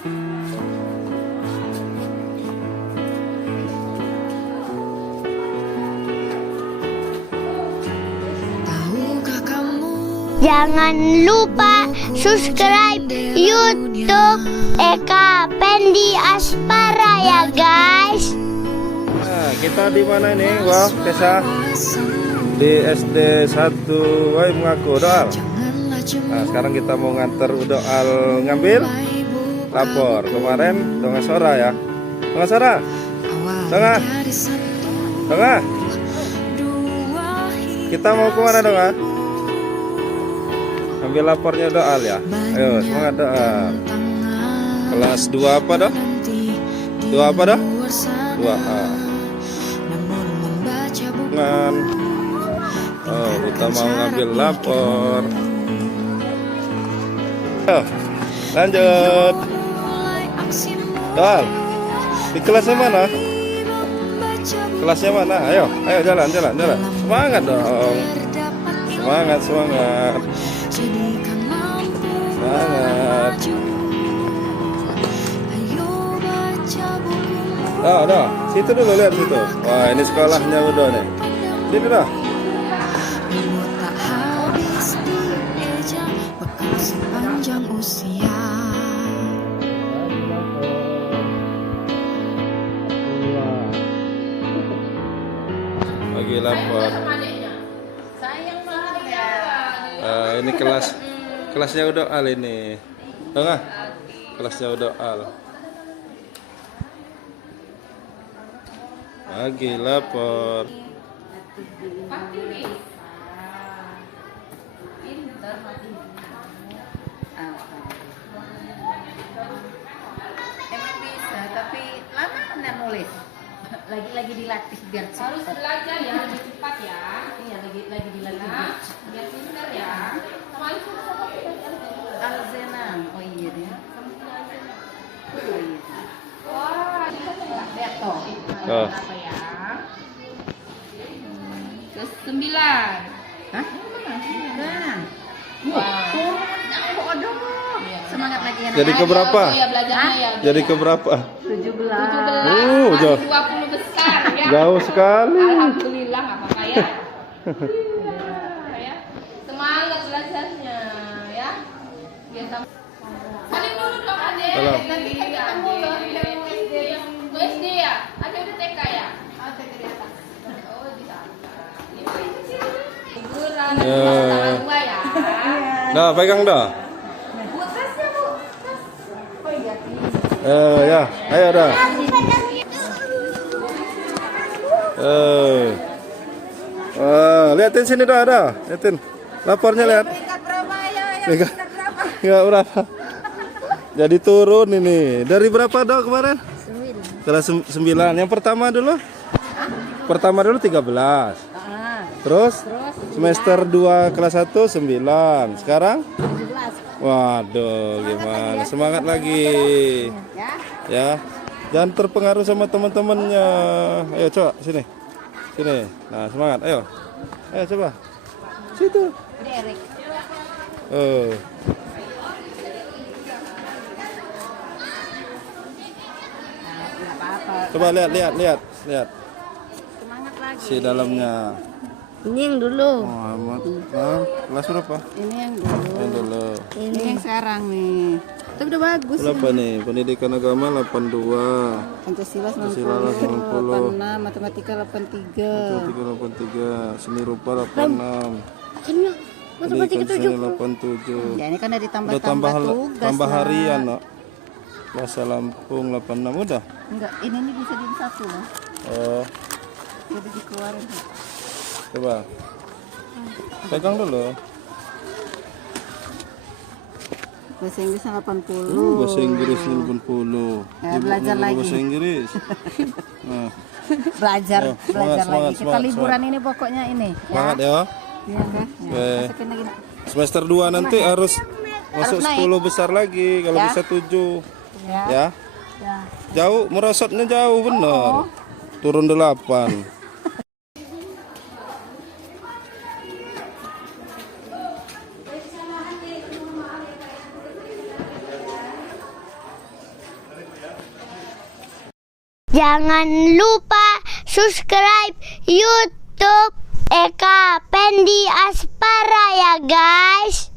Jangan lupa subscribe YouTube Eka Pendi Aspara ya guys. Nah, kita di mana nih? Wah, Tessa di SD 1 Wai Mengaku Doal. Nah, sekarang kita mau nganter Doal ngambil lapor. Kemarin Donga Sora ya. Donga Sora. Donga. Donga. Kita mau kemana Donga? Ambil lapornya Doal ya. Ayo semangat Doal. Kelas 2 apa dah? 2 apa dah? 2A. Oh, kita mau ngambil lapor. Lanjut. Doal. Di kelasnya mana? Kelasnya mana? Ayo jalan. Semangat dong. Semangat. Semangat. Situ dulu, lihat situ. Wah, ini sekolahnya udah nih. Sini dah. Bagi lapor. Ini kelasnya udah al ini. Tengah. Kelasnya udah al. Bagi lapor. Emang bisa, tapi lama nggak nulis. Lagi dilatih biar cepat. Harus belajar ya, lebih cepat ya. Iya, lagi dilatih biar pintar ya. Alzena, oh iya dia. Oh iya. Wah, itu enggak Beto. Apa ya? Terus 9. Hah? Nah. Wah. Bodoh. Semangat lagi ya. Jadi keberapa? Ya belajarnya ya. Jadi keberapa? 17. Jauh. 20 besar ya. Jauh sekali. Alhamdulillah enggak apa-apa ya. Ya. Semangat belajarnya ya. Biasa. Adik dulu dong, Adik. Halo. Nanti kita ketemu loh yang SD ya. Ada udah TK ya? Oh, TK di atas. Oh, di sana. Liburan sama gua ya. Nah, pegang dah. Bu, tasnya, Bu. Tas. Oh iya. Ya, ayo dah. Liatin sini dah. Liatin. Lapornya lihat. Peringkat berapa ya? Peringkat berapa? Enggak berapa. Jadi turun ini. Dari berapa dah kemarin? 9. Kelas 9. Yang pertama dulu? Pertama dulu 13. Terus semester 2 kelas 1 9. Sekarang? 17. Waduh, gimana? Semangat lagi. Ya. Jangan terpengaruh sama teman-temannya. Ayo coba sini. Nah, semangat. Ayo coba. Situ. Coba lihat. Semangat lagi. Si dalamnya. Ini yang dulu. Oh, amat. Kelas berapa? Ini yang dulu. Yang dulu. Ini yang sekarang nih. Tapi udah bagus. Berapa nih? Pendidikan agama 82. Pancasila 90. 86, matematika 83. 83. Seni rupa 86. Matematika Pendidikan seni 87. Ya ini kan ada Udah ditambah tugas. tambah harian, no. Bahasa Lampung 86 udah. Enggak, ini nih bisa di satu loh. Oh, Jadi dikeluarin. coba. Pegang dulu. Bahasa Inggrisnya 80. Bahasa Inggris 80. Ya, belajar lagi. Bahasa Inggris. Nah, Belajar semangat, lagi. Kita semangat, liburan ini pokoknya ini. semangat ya. Iya kan? Ya, masukin lagi. Semester 2 nanti harus masuk naik. 10 besar lagi kalau Ya. bisa 7. Ya. Ya. Ya. Jauh, merosotnya jauh bener. Turun 8. Jangan lupa subscribe YouTube Eka Pendi Aspara ya guys.